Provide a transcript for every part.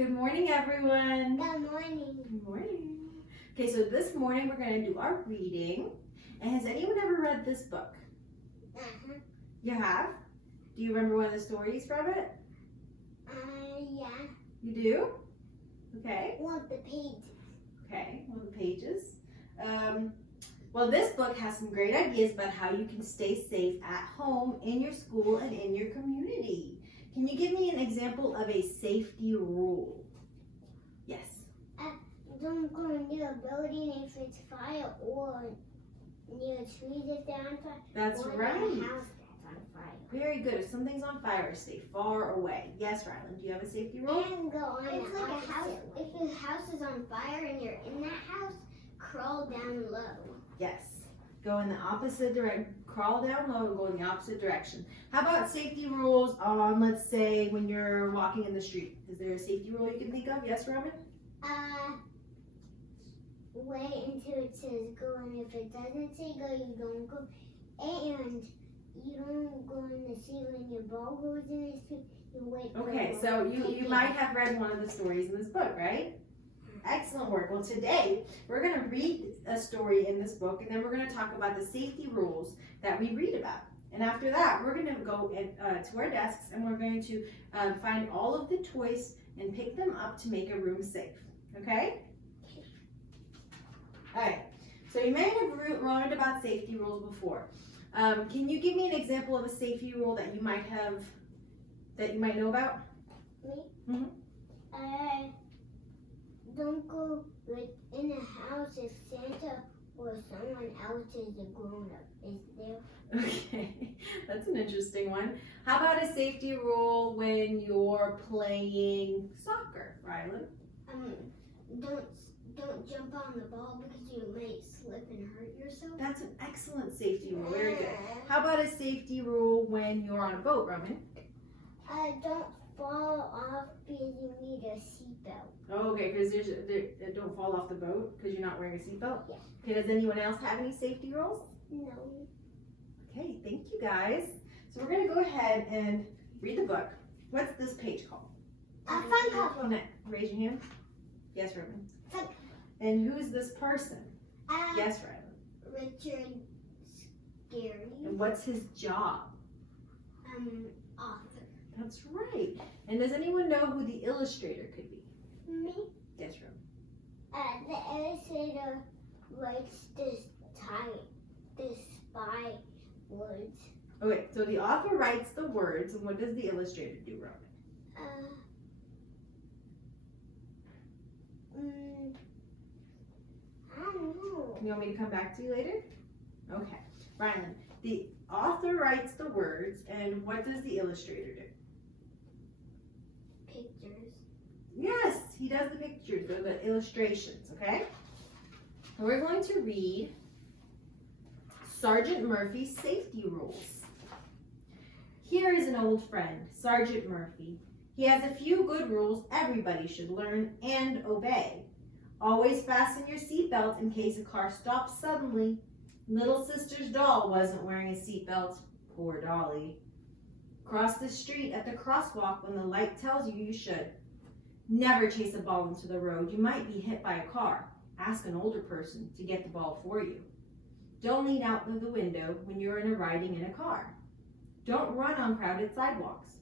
Good morning, everyone. Good morning. Good morning. Okay, so this morning we're going to do our reading. And has anyone ever read this book? Uh-huh. You have? Do you remember one of the stories from it? Yeah. You do? Okay. One of the pages. Okay, one of the pages. Well, this book has some great ideas about how you can stay safe at home, in your school, and in your community. Can you give me an example of a safety rule? Yes. Don't go near a building if it's fire, or near trees if they're on fire. That's or right. Near a house that's on fire. Very good. If something's on fire, stay far away. Yes, Ryland, do you have a safety rule? And go on It's like a house. way. If the house is on fire and you're in that house, crawl down low. Yes. Go in the opposite direction. Crawl down low and go in the opposite direction. How about safety rules on, let's say, when you're walking in the street? Is there a safety rule you can think of? Yes, Roman? Wait until it says go, and if it doesn't say go, you don't go. And you don't go in the street when your ball goes in the street. You wait. Okay, so you might have read one of the stories in this book, right? Excellent work. Well, today we're going to read a story in this book, and then we're going to talk about the safety rules that we read about. And after that, we're going to go to our desks, and we're going to find all of the toys and pick them up to make a room safe. Okay? All right. So you may have learned about safety rules before. Can you give me an example of a safety rule that you might know about? Me? Mm-hmm. Don't go in a house if Santa or someone else is a grown-up. Is there? Okay, that's an interesting one. How about a safety rule when you're playing soccer, Rylan? Don't jump on the ball because you might slip and hurt yourself. That's an excellent safety rule. Very good. How about a safety rule when you're on a boat, Roman? Don't fall off because you need a seatbelt. Oh, okay, because don't fall off the boat because you're not wearing a seatbelt? Yeah. Okay, does anyone else have any safety rules? No. Okay, thank you guys. So we're going to go ahead and read the book. What's this page called? Fun couple. Can I raise your hand? Yes, Roman. Fun. And who's this person? Yes, Rylan. Richard Scary. And what's his job? Author. That's right. And does anyone know who the illustrator could be? Me? Yes, Roman. The illustrator writes the spy words. Okay, so the author writes the words, and what does the illustrator do, Roman? I don't know. You want me to come back to you later? Okay. Rylan, the author writes the words, and what does the illustrator do? Pictures. Yes, he does the pictures, the illustrations, okay? And we're going to read Sergeant Murphy's safety rules. Here is an old friend, Sergeant Murphy. He has a few good rules everybody should learn and obey. Always fasten your seatbelt in case a car stops suddenly. Little sister's doll wasn't wearing a seatbelt. Poor Dolly. Cross the street at the crosswalk when the light tells you you should. Never chase a ball into the road. You might be hit by a car. Ask an older person to get the ball for you. Don't lean out of the window when you're riding in a car. Don't run on crowded sidewalks.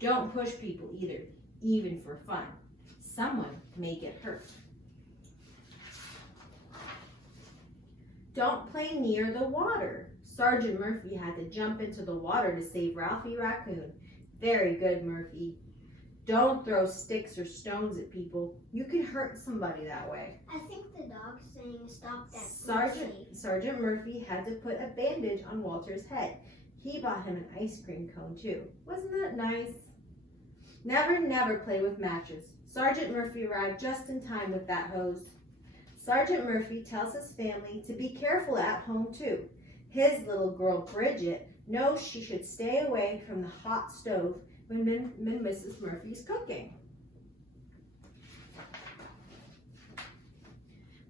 Don't push people either, even for fun. Someone may get hurt. Don't play near the water. Sergeant Murphy had to jump into the water to save Ralphie Raccoon. Very good, Murphy. Don't throw sticks or stones at people. You can hurt somebody that way. I think the dog's saying stop that. Sergeant Murphy had to put a bandage on Walter's head. He bought him an ice cream cone too. Wasn't that nice? Never play with matches. Sergeant Murphy arrived just in time with that hose. Sergeant Murphy tells his family to be careful at home too. His little girl Bridget knows she should stay away from the hot stove when Mrs. Murphy's cooking.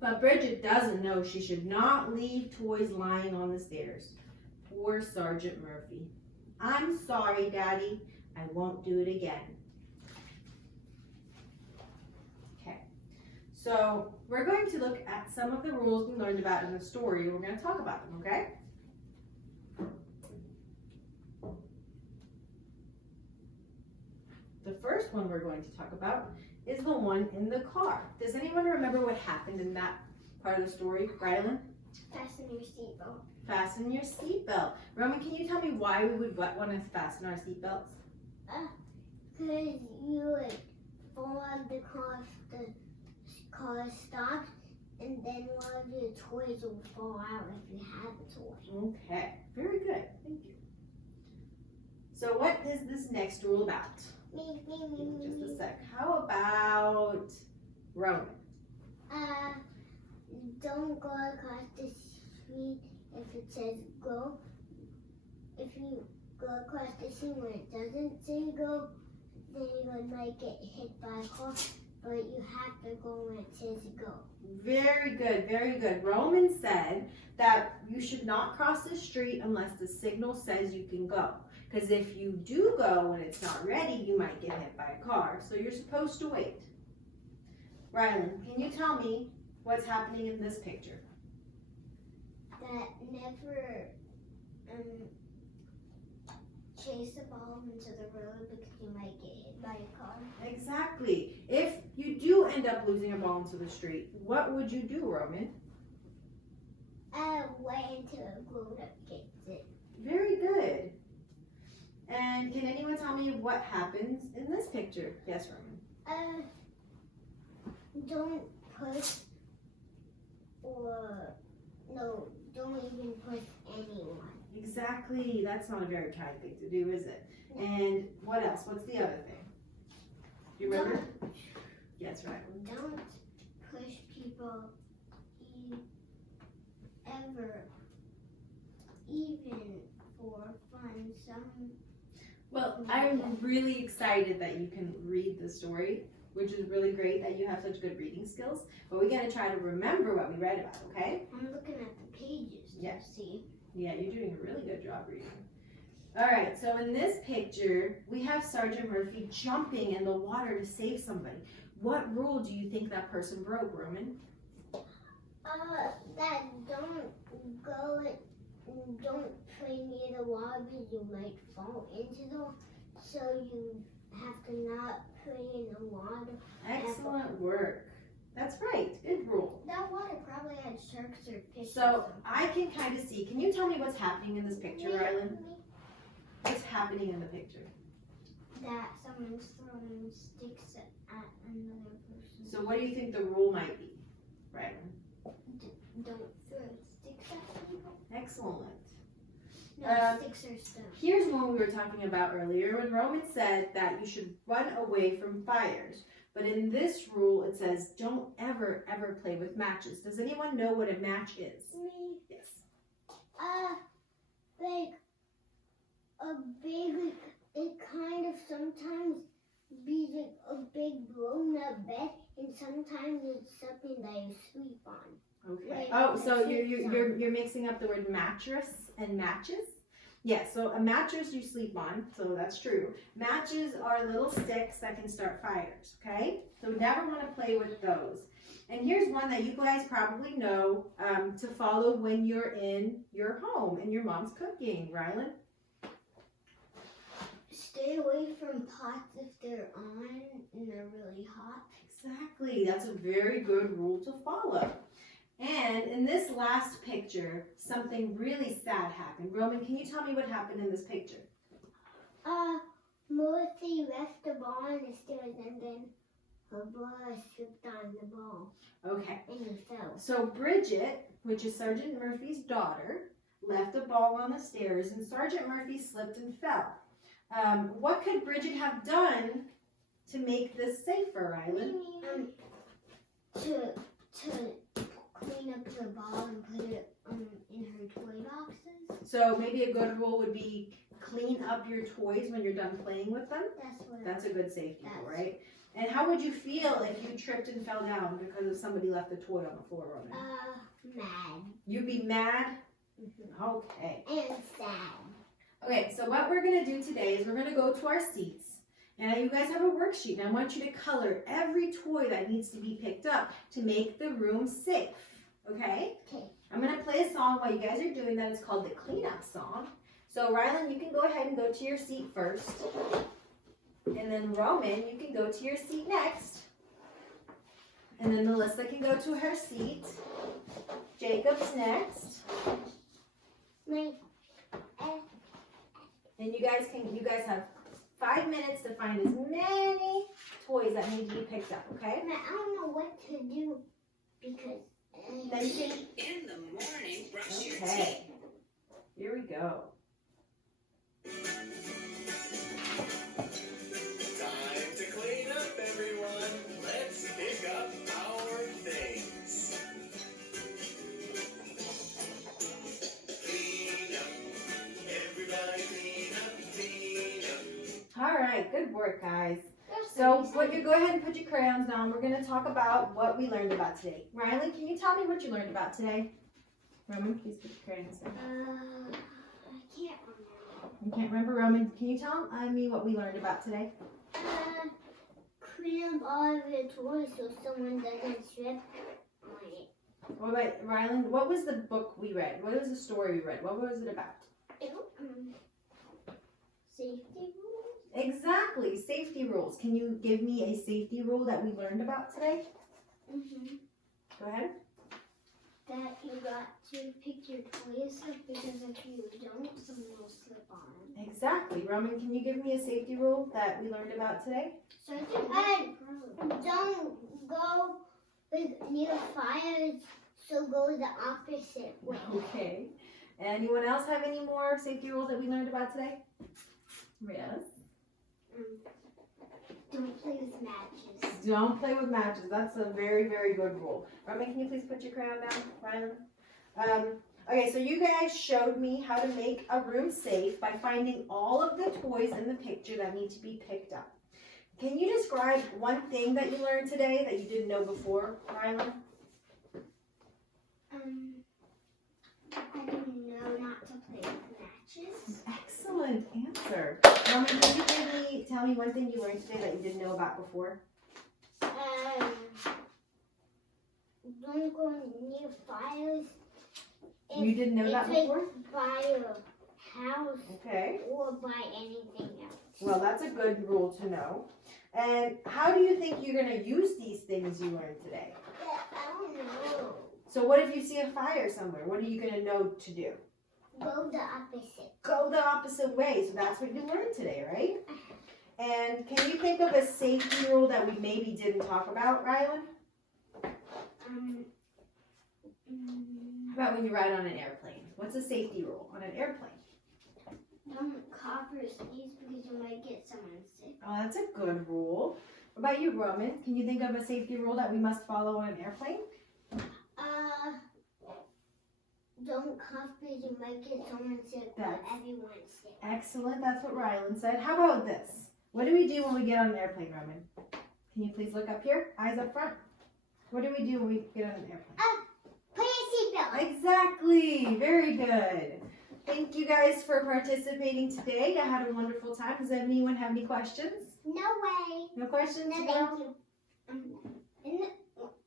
But Bridget doesn't know she should not leave toys lying on the stairs. Poor Sergeant Murphy. I'm sorry, Daddy. I won't do it again. So we're going to look at some of the rules we learned about in the story. We're going to talk about them, okay? The first one we're going to talk about is the one in the car. Does anyone remember what happened in that part of the story? Rylan? Fasten your seatbelt. Fasten your seatbelt. Roman, can you tell me why we would want to fasten our seatbelts? Because you would fall out of the car stops, and then one of your toys will fall out if you have a toy. Okay, very good. Thank you. So what is this next rule about? Just a sec. How about Roman? Don't go across the street if it says go. If you go across the street when it doesn't say go, then you might get hit by a car, but you have to go when it says go. Very good, very good. Roman said that you should not cross the street unless the signal says you can go. Because if you do go when it's not ready, you might get hit by a car. So you're supposed to wait. Rylan, can you tell me what's happening in this picture? That never chase the ball into the road because you might get hit by a car. Exactly. If you do end up losing a ball into the street, what would you do, Roman? Wait until a grown-up gets it. Very good. And can anyone tell me what happens in this picture? Yes, Roman. Don't push don't even push anyone. Exactly. That's not a very kind thing to do, is it? And what else? What's the other thing? Do you remember? Yes, Rylan. Don't push people ever, even for fun. Well, I'm really excited that you can read the story, which is really great that you have such good reading skills. But we got to try to remember what we read about, okay? I'm looking at the pages Yes. to see. Yeah, you're doing a really good job reading. All right, so in this picture, we have Sergeant Murphy jumping in the water to save somebody. What rule do you think that person broke, Roman? That don't play near the water because you might fall into the water. So you have to not play in the water. Excellent work. That's right. Good rule. That water probably had sharks or fish. So I can kind of see. Can you tell me what's happening in this picture, Rylan? What's happening in the picture? That someone's throwing sticks at another person. So what do you think the rule might be, Rylan? Don't throw sticks at people. Excellent. No, sticks or stones. Here's one we were talking about earlier when Roman said that you should run away from fires. But in this rule, it says don't ever, ever play with matches. Does anyone know what a match is? Me. Yes. Like a big, it kind of sometimes be like a big blown up bed, and sometimes it's something that you sleep on. Okay. Like, Oh, so that's you're mixing up the word mattress and matches? Yes, so a mattress you sleep on, so that's true. Matches are little sticks that can start fires, okay? So never want to play with those. And here's one that you guys probably know to follow when you're in your home and your mom's cooking. Rylan? Stay away from pots if they're on and they're really hot. Exactly. That's a very good rule to follow. And in this last picture, something really sad happened. Roman, can you tell me what happened in this picture? Morphy left the ball on the stairs, and then her brother slipped on the ball. Okay. And he fell. So Bridget, which is Sergeant Murphy's daughter, left a ball on the stairs, and Sergeant Murphy slipped and fell. What could Bridget have done to make this safer, Rylan? To clean up the ball and put it in her toy boxes. So maybe a good rule would be clean up your toys when you're done playing with them. That's a good safety rule, right? And how would you feel if you tripped and fell down because somebody left a toy on the floor, Roman? Mad. You'd be mad? Mm-hmm. Okay. And sad. Okay, so what we're going to do today is we're going to go to our seats And you guys have a worksheet, and I want you to color every toy that needs to be picked up to make the room safe, okay? Okay. I'm going to play a song while you guys are doing that. It's called the cleanup song. So Rylan, you can go ahead and go to your seat first. And then Roman, you can go to your seat next. And then Melissa can go to her seat. Jacob's next. My, And you guys have 5 minutes to find as many toys that need to be picked up, okay? I don't know what to do because. Then you can. In the morning, brush your teeth. Okay. Here we go. Time to clean up, everyone. Let's pick up our things. Clean up. Everybody clean up, clean up. All right, good work, guys. So you go ahead and put your crayons down. We're going to talk about what we learned about today. Rylan, can you tell me what you learned about today? Roman, please put your crayons down. I can't remember. You can't remember, Roman? Can you tell me what we learned about today? Clean up all of your toys so someone doesn't trip on it. What about Rylan? What was the book we read? What was the story we read? What was it about? Safety rules. Exactly, safety rules. Can you give me a safety rule that we learned about today? Go ahead. That you got to pick your toys up because if you don't, someone will slip on them. Exactly. Roman, can you give me a safety rule that we learned about today? So don't go near fires, so go the opposite way. Okay. Anyone else have any more safety rules that we learned about today? Yes. Don't play with matches. Don't play with matches. That's a very, very good rule. Roman, can you please put your crayon down, Rylan? Okay, so you guys showed me how to make a room safe by finding all of the toys in the picture that need to be picked up. Can you describe one thing that you learned today that you didn't know before, Rylan? I didn't know not to play with matches. Excellent answer. Roman, can you tell me one thing you learned today that you didn't know about before? Don't go near fires. You didn't know that before? By a house Okay. or by anything else. Well, that's a good rule to know. And how do you think you're going to use these things you learned today? I don't know. So what if you see a fire somewhere? What are you going to know to do? Go the opposite. Go the opposite way. So that's what you learned today, right? And can you think of a safety rule that we maybe didn't talk about, Rylan? How about when you ride on an airplane? What's a safety rule on an airplane? Don't cough or sneeze because you might get someone sick. Oh, that's a good rule. What about you, Roman? Can you think of a safety rule that we must follow on an airplane? Don't cough because you might get someone sick or everyone's sick. Excellent. That's what Rylan said. How about this? What do we do when we get on an airplane, Roman? Can you please look up here? Eyes up front. What do we do when we get on an airplane? Put your seatbelt. Exactly. Very good. Thank you guys for participating today. I had a wonderful time. Does anyone have any questions? No way. No questions? No, thank you.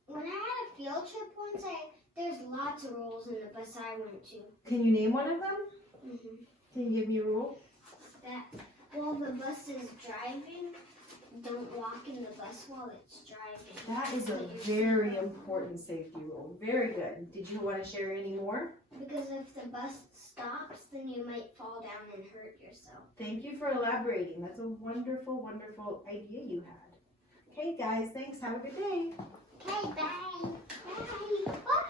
When I had a field trip once, there's lots of rules in the bus I went to. Can you name one of them? Can you give me a rule? That while the bus is driving, don't walk in the bus while it's driving. That is a very important safety rule. Very good. Did you want to share any more? Because if the bus stops, then you might fall down and hurt yourself. Thank you for elaborating. That's a wonderful, wonderful idea you had. Okay, guys, thanks. Have a good day. Okay, bye. Bye.